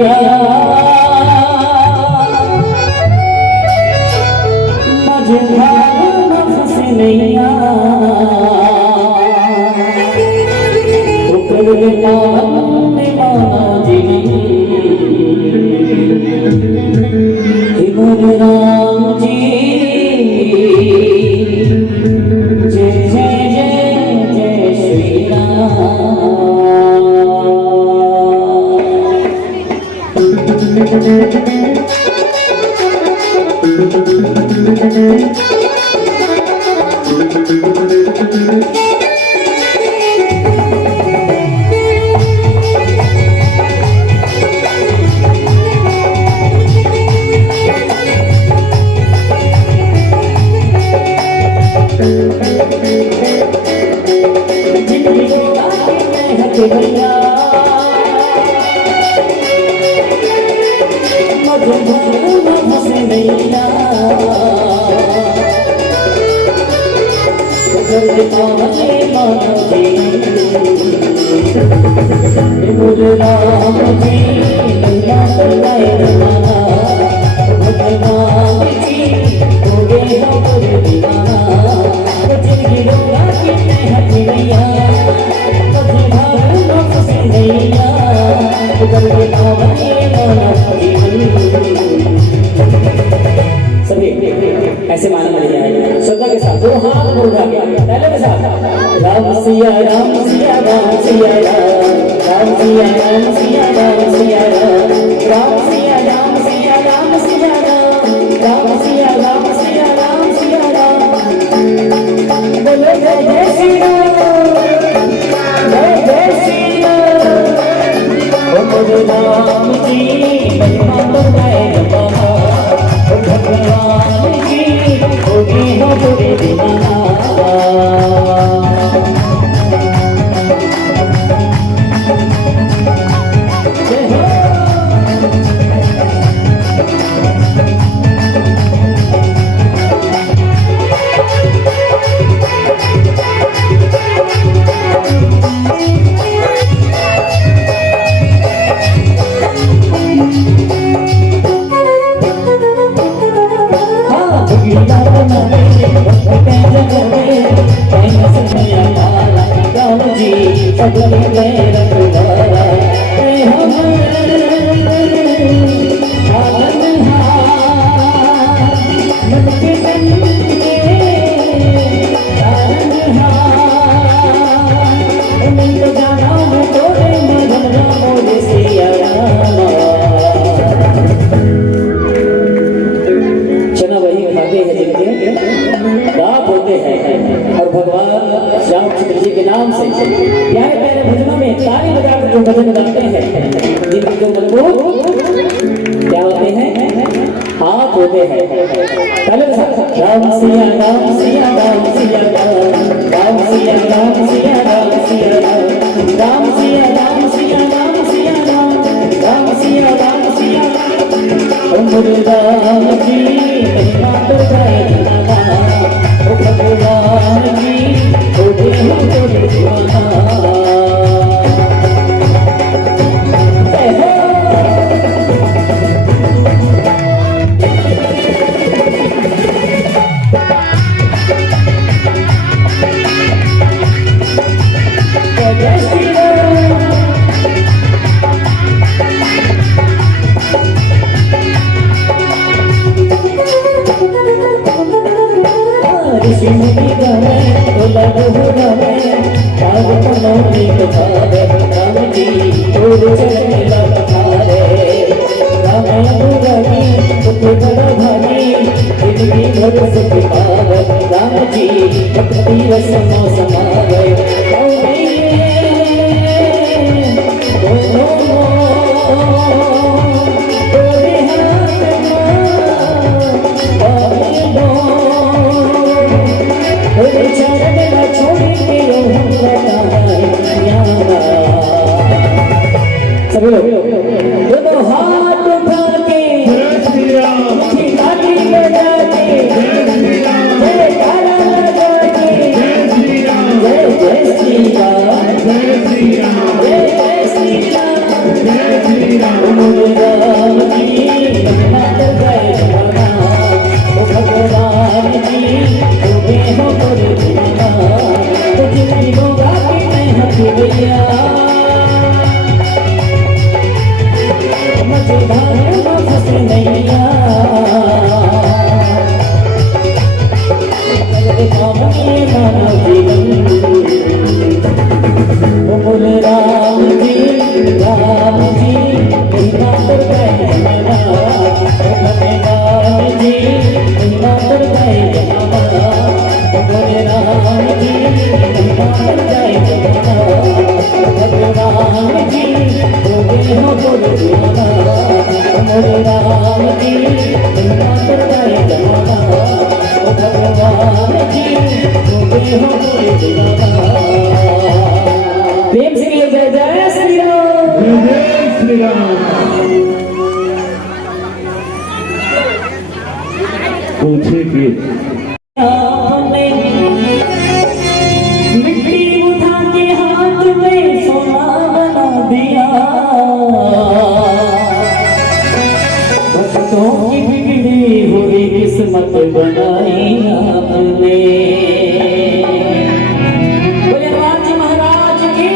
दिया मझधार में फंसे नैया राम जी जय जय जय जय श्री ऐसे माना मिल जाएगा श्रद्धा के साथ दो हाथ बोल गया पहले के साथ राम सिया राम सिया राम सिया राम सिया राम सिया राम सिया राम सिया राम सिया राम सिया राम सिया राम सिया राम सिया राम बोलो जय जय श्री राम जय जय श्री राम राम जी महिमा तो गाए भगवान जी होगी हो पूरे दीवाना भजन गाते हैं जिनके जो मजबूत क्या होते हैं हाथ होते हैं पहले राम सिया राम सिया राम सिया राम सिया राम सिया राम सिया राम सिया राम सिया राम सिया राम सिया राम सिया राम जी महिमा तो गाए भगवान जी होगी हो पूरे दीवाना राम जी भक्ति रसमो समा गए दोनों हाथ उठा के ताली बजा के जयकारा लगा के पूछे कि आपने मिट्टी उठा के हाथ में सोना बना दिया, भक्तों की बिगड़ी हुई किस्मत बनाई आपने। बोले राज महाराज की।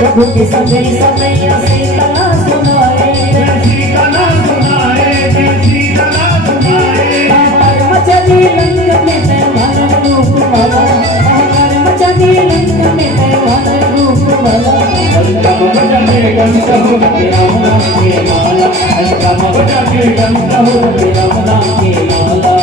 प्रभु के समय समय सीता सुनाए, सीता सुनाए, सीता सुनाए। मचा दी लंका में मेहमान रूप वाला, मचा दी लंका में मेहमान रूप वाला। लंका मचा के गंगा हो राम नाम के माला, लंका मचा के गंगा हो राम नाम के माला।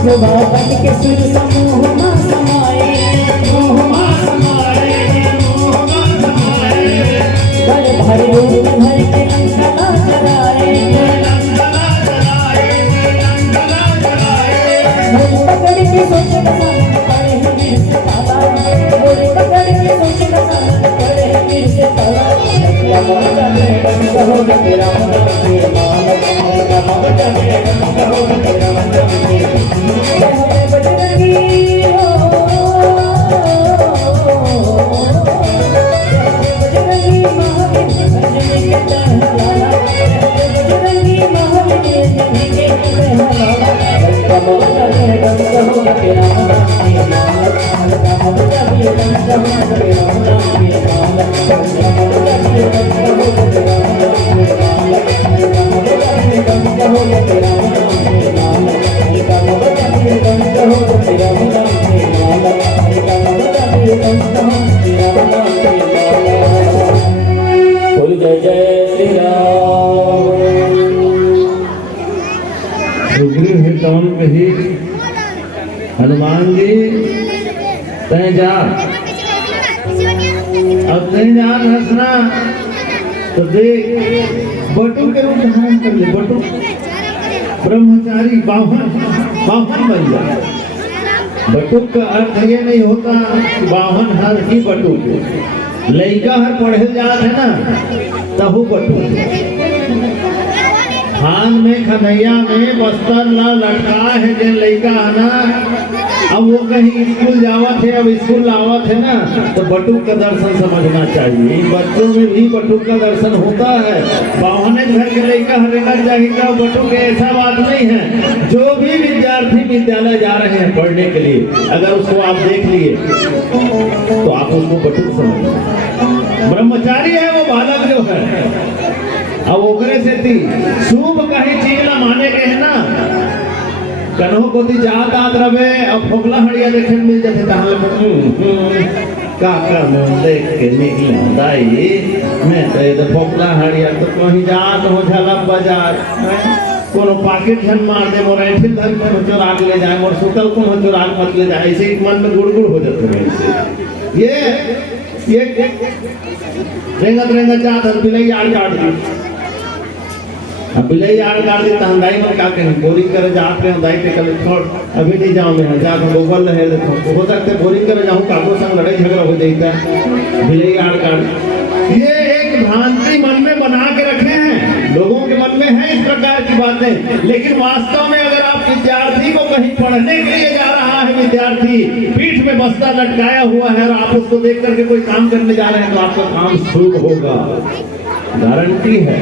भगवान के सुर समूह में समाए, घर भर रूप भर के लंका चलाए, पकड़ के सोच पड़े वीर से ताला, पकड़ के सोच पड़े वीर से ताला। हनुमान जी तय जा, अब तय जा हंसना तो देख बटू के रूप धारण कर ले। बटू ब्रह्मचारी बाहन बन जा। बटू का अर्थ ये नहीं होता कि बाहन हर ही बटू के लड़का हर पढ़े जात है ना तहु बटू हाथ में खनैया में बस्तर ला लटका है जे लड़का है ना, अब वो कहीं स्कूल जावत है, अब स्कूल लावत है ना, तो बटुक का दर्शन समझना चाहिए। बच्चों में भी बटुक का दर्शन होता है। बावने घर के लड़का हरेकर जाएगा बटुक, ऐसा बात नहीं है। जो भी विद्यार्थी विद्यालय जा रहे हैं पढ़ने के लिए, अगर उसको आप देख लिए तो आप उसको बटुक समझिए। ब्रह्मचारी है वो बालक जो है, अब ओकरे से थी शुभ कहीं चीज ना माने के है ना, कन्हो को ती जात आत रवे, अब फोकला हड़िया देखे मिल जाते का देख के निकला दाई, मैं तो ये फोकला हड़िया तो कहीं जात हो झलक बाजार कोनो पाकेट झन मार दे, मोर ऐठिल धर को चोरा के ले जाए, मोर सुतल को चोरा के मत ले जाए, ऐसे एक मन में गुड़गुड़ हो जाते हैं इससे। ये रेंगत रेंगत जात हर बिलई आड़ काट दी, अब बिलई आड़ काट दी तो हंदाई में का कहें बोरिंग करे जात पे हंदाई पे कल छोड़ अभी नहीं जाऊँ मैं जात हम गोबर रहे देखो हो सकते बोरिंग करे जाऊँ काको संग लड़ाई झगड़ा हो जाता है बिलई आड़ काट। ये एक भ्रांति मन में बना के रखे हैं, लोगों के मन में है इस प्रकार की बातें, लेकिन वास्तव में अगर आप विद्यार्थी को कहीं पढ़ने के लिए जा रहा है, विद्यार्थी पीठ में बस्ता लटकाया हुआ है और आप उसको देख करके कोई काम करने जा रहे हैं तो आपका काम शुभ होगा, गारंटी है।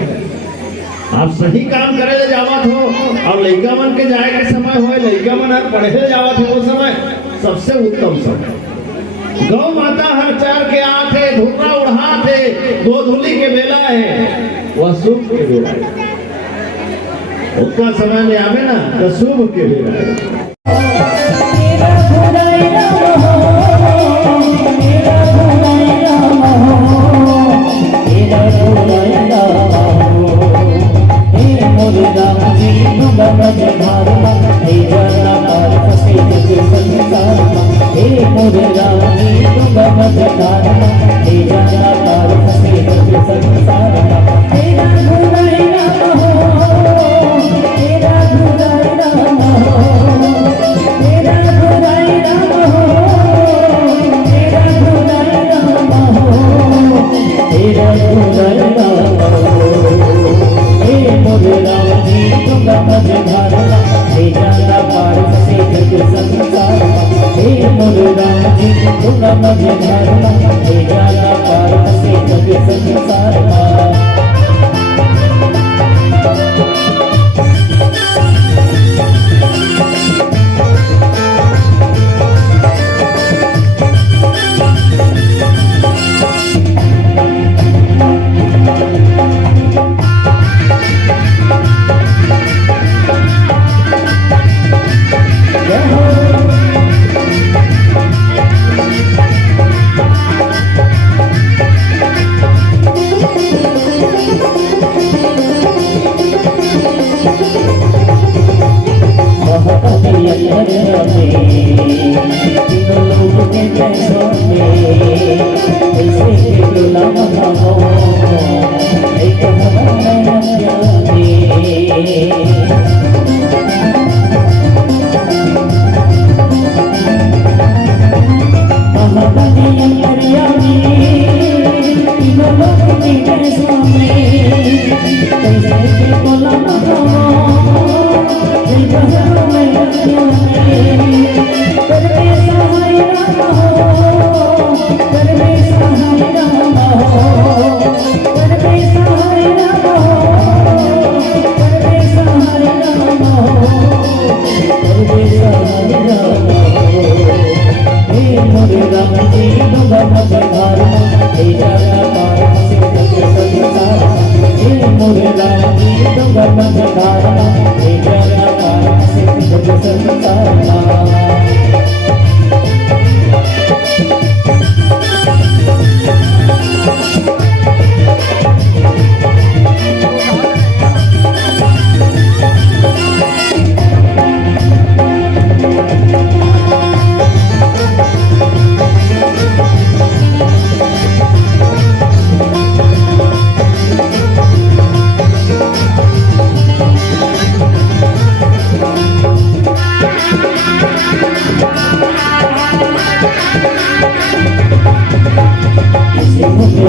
आप सही काम करे ले जावत हो और लड़का मन के जाए के समय हो, लड़का मन हर पढ़े ले जावत हो वो समय सबसे उत्तम समय। गौ माता हर चार के आथे धुर्रा उड़ा थे, दो धुली के बेला है वह शुभ के बेला है, उतना समय में आवे ना तो शुभ के बेला है।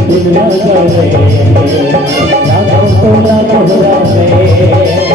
दिन न करे, रातों को रात हो जाए।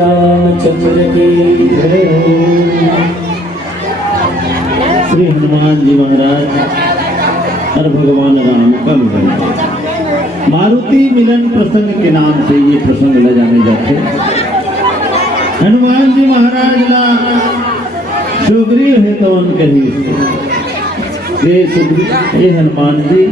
रामचंद्र की श्री हनुमान जी महाराज और भगवान राम का मिलन। मारुति मिलन प्रसंग के नाम से ये प्रसंग ले जाने जाते। हनुमान जी महाराज ला सुग्रीव है तो उनके ही सुग्रीव, ये हनुमान जी